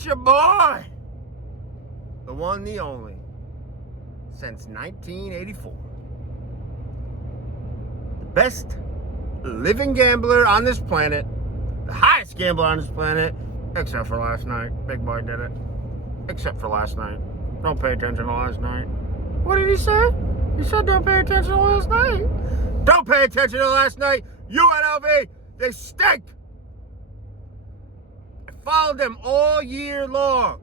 It's your boy, the one, the only, since 1984. The best living gambler on this planet, the highest gambler on this planet, except for last night. Big boy did it. Except for last night. Don't pay attention to last night. What did he say? He said don't pay attention to last night. Don't pay attention to last night. UNLV, they stink. I followed them all year long.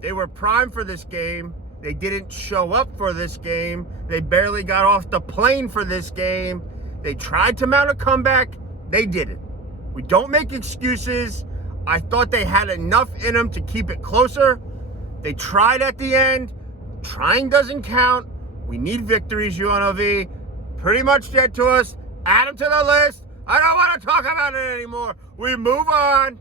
They were primed for this game. They didn't show up for this game. They barely got off the plane for this game. They tried to mount a comeback. They didn't. We don't make excuses. I thought they had enough in them to keep it closer. They tried at the end. Trying doesn't count. We need victories, UNLV. Pretty much dead to us. Add them to the list. I don't want to talk about it anymore. We move on.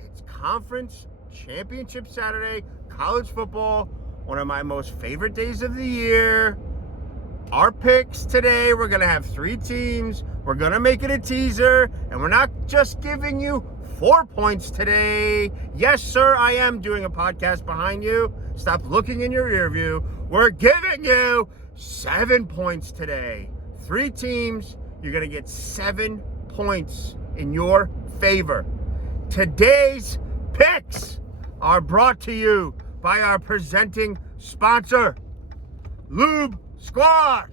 It's Conference Championship Saturday, college football, one of my most favorite days of the year. Our picks today, we're going to have 3 teams. We're going to make it a teaser, and we're not just giving you 4 points today. Yes, sir, I am doing a podcast behind you. Stop looking in your rear view. We're giving you 7 points today. 3 teams, you're going to get 7 points in your favor. Today's picks are brought to you by our presenting sponsor, Lube Squad.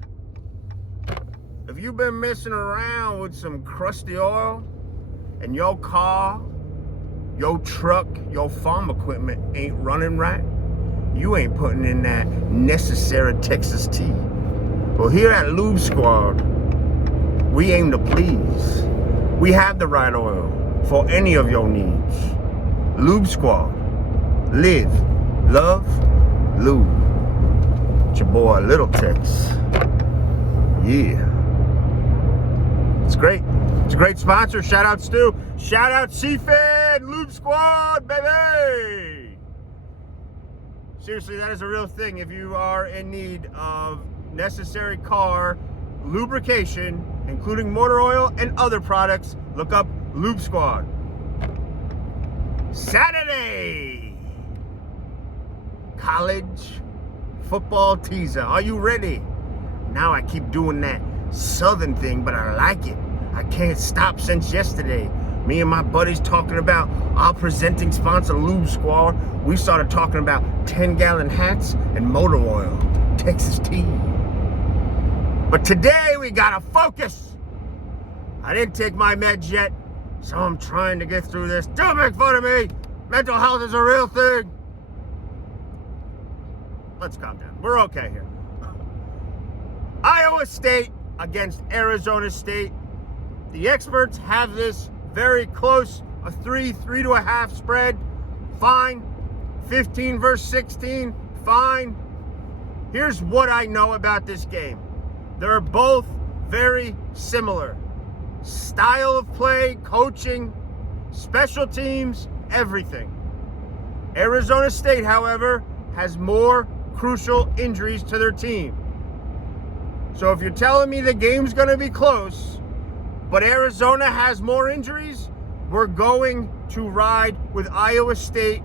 If you've been messing around with some crusty oil and your car, your truck, your farm equipment ain't running right, you ain't putting in that necessary Texas tea. Well, here at Lube Squad, we aim to please. We have the right oil for any of your needs. Lube Squad. Live, love, lube. It's your boy, Little Tex. Yeah. It's great. It's a great sponsor. Shout out Stu. Shout out CFed, Lube Squad, baby. Seriously, that is a real thing. If you are in need of necessary car lubrication, including motor oil and other products, look up Lube Squad. Saturday, college football teaser. Are you ready? Now I keep doing that southern thing, but I like it. I can't stop since yesterday. Me and my buddies talking about our presenting sponsor, Lube Squad. We started talking about 10-gallon hats and motor oil, Texas tea. But today we gotta focus. I didn't take my meds yet, so I'm trying to get through this. Don't make fun of me. Mental health is a real thing. Let's calm down. We're okay here. Iowa State against Arizona State. The experts have this very close, a 3.5 spread. Fine. 15 versus 16. Fine. Here's what I know about this game. They're both very similar. Style of play, coaching, special teams, everything. Arizona State, however, has more crucial injuries to their team. So if you're telling me the game's going to be close, but Arizona has more injuries, we're going to ride with Iowa State.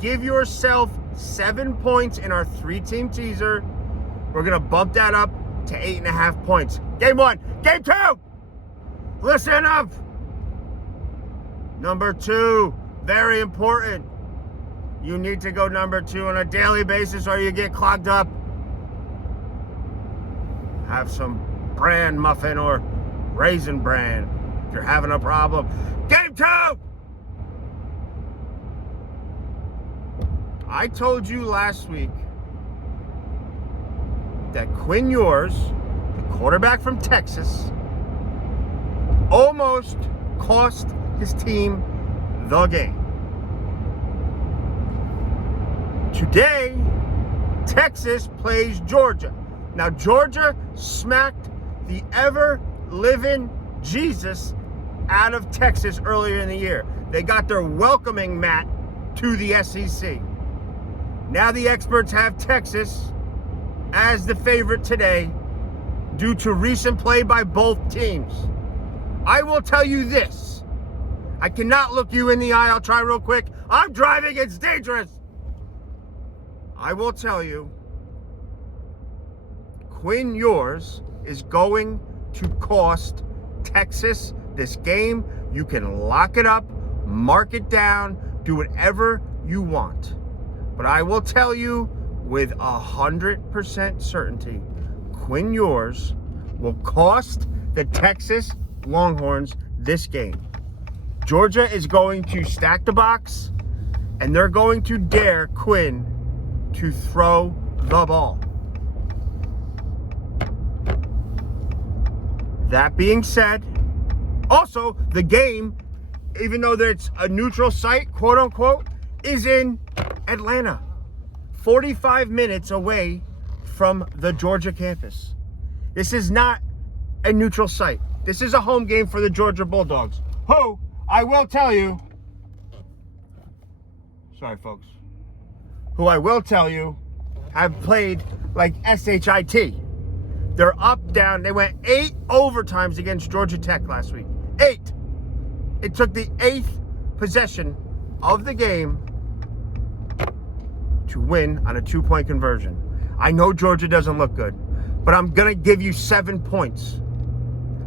Give yourself 7 points in our 3-team teaser. We're going to bump that up to 8.5 points. Game 1. Game 2. Listen up. Number 2. Very important. You need to go number 2 on a daily basis or you get clogged up. Have some bran muffin or raisin bran if you're having a problem. Game 2. I told you last week that Quinn Ewers, the quarterback from Texas, almost cost his team the game. Today, Texas plays Georgia. Now, Georgia smacked the ever-living Jesus out of Texas earlier in the year. They got their welcoming mat to the SEC. Now the experts have Texas as the favorite today due to recent play by both teams. I will tell you this. I cannot look you in the eye. I'll try real quick. I'm driving. It's dangerous. I will tell you, Quinn Ewers is going to cost Texas this game. You can lock it up, mark it down, do whatever you want. But I will tell you with 100% certainty, Quinn Ewers will cost the Texas Longhorns this game. Georgia is going to stack the box, and they're going to dare Quinn to throw the ball. That being said, also, the game, even though it's a neutral site, quote unquote, is in Atlanta, 45 minutes away from the Georgia campus. This is not a neutral site. This is a home game for the Georgia Bulldogs, who, I will tell you, sorry folks, who I will tell you have played like SHIT. They're up, down. They went 8 overtimes against Georgia Tech last week. 8. It took the 8th possession of the game to win on a 2-point conversion. I know Georgia doesn't look good, but I'm going to give you 7 points.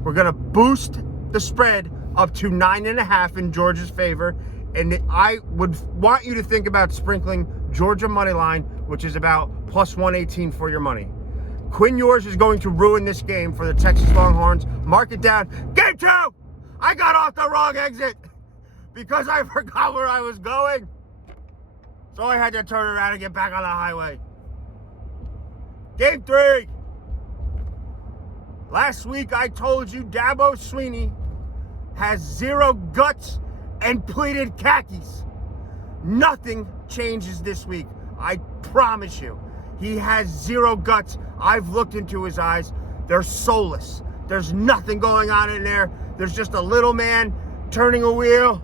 We're going to boost the spread up to 9.5 in Georgia's favor. And I would want you to think about sprinkling Georgia money line, which is about plus 118 for your money. Quinn Ewers is going to ruin this game for the Texas Longhorns. Mark it down. Game 2! I got off the wrong exit because I forgot where I was going. So I had to turn around and get back on the highway. Game 3. Last week I told you Dabo Swinney has 0 guts and pleated khakis. Nothing changes this week. I promise you. He has 0 guts. I've looked into his eyes. They're soulless. There's nothing going on in there. There's just a little man turning a wheel,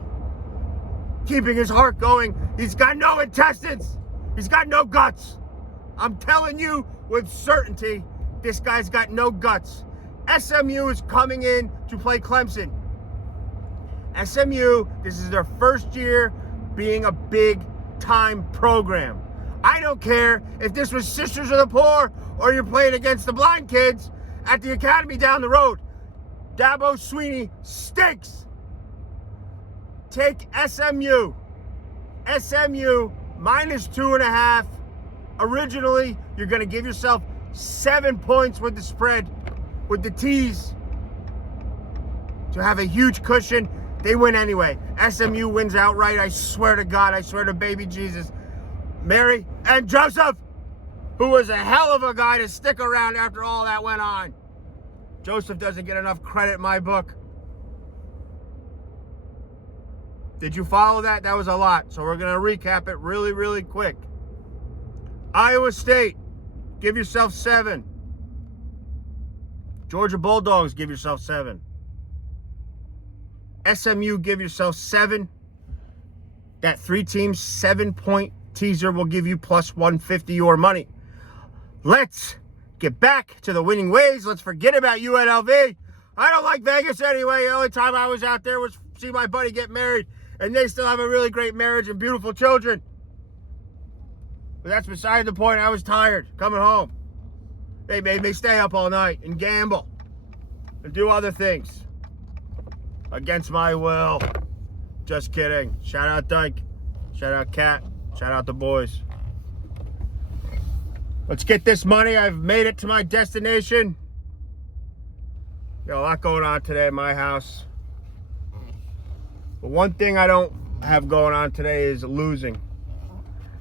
keeping his heart going. He's got no intestines. He's got no guts. I'm telling you with certainty, this guy's got no guts. SMU is coming in to play Clemson. SMU, this is their first year being a big-time program. I don't care if this was Sisters of the Poor or you're playing against the blind kids at the academy down the road. Dabo Swinney stinks. Take SMU. SMU minus 2.5. Originally, you're going to give yourself 7 points with the spread, with the tees, to have a huge cushion. They win anyway. SMU wins outright. I swear to God. I swear to baby Jesus. Mary and Joseph, who was a hell of a guy to stick around after all that went on. Joseph doesn't get enough credit in my book. Did you follow that? That was a lot. So we're going to recap it really, really quick. Iowa State, give yourself 7. Georgia Bulldogs, give yourself 7. SMU, give yourself 7. That 3-team 7-point teaser will give you plus 150 your money. Let's get back to the winning ways. Let's forget about UNLV. I don't like Vegas anyway. The only time I was out there was see my buddy get married, and they still have a really great marriage and beautiful children. But that's beside the point. I was tired coming home. They made me stay up all night and gamble and do other things against my will. Just kidding. Shout out Dyke. Shout out Cat. Shout out the boys. Let's get this money. I've made it to my destination. Got a lot going on today at my house. But one thing I don't have going on today is losing.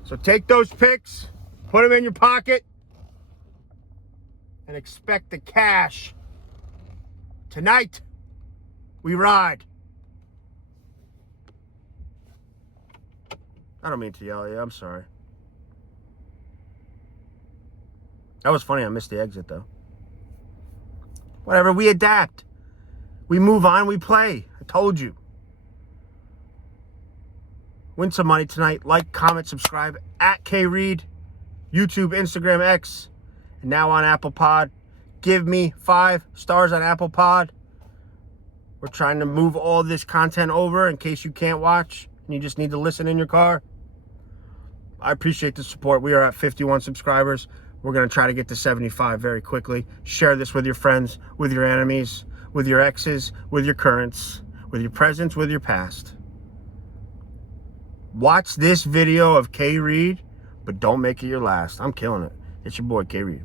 So take those picks, put them in your pocket, and expect the cash. Tonight, we ride. I don't mean to yell at you. I'm sorry. That was funny. I missed the exit, though. Whatever. We adapt. We move on. We play. I told you. Win some money tonight. Like, comment, subscribe. At KReed. YouTube, Instagram, X. And now on Apple Pod. Give me 5 stars on Apple Pod. We're trying to move all this content over in case you can't watch and you just need to listen in your car. I appreciate the support. We are at 51 subscribers. We're going to try to get to 75 very quickly. Share this with your friends, with your enemies, with your exes, with your currents, with your presents, with your past. Watch this video of K. Reed, but don't make it your last. I'm killing it. It's your boy, K. Reed.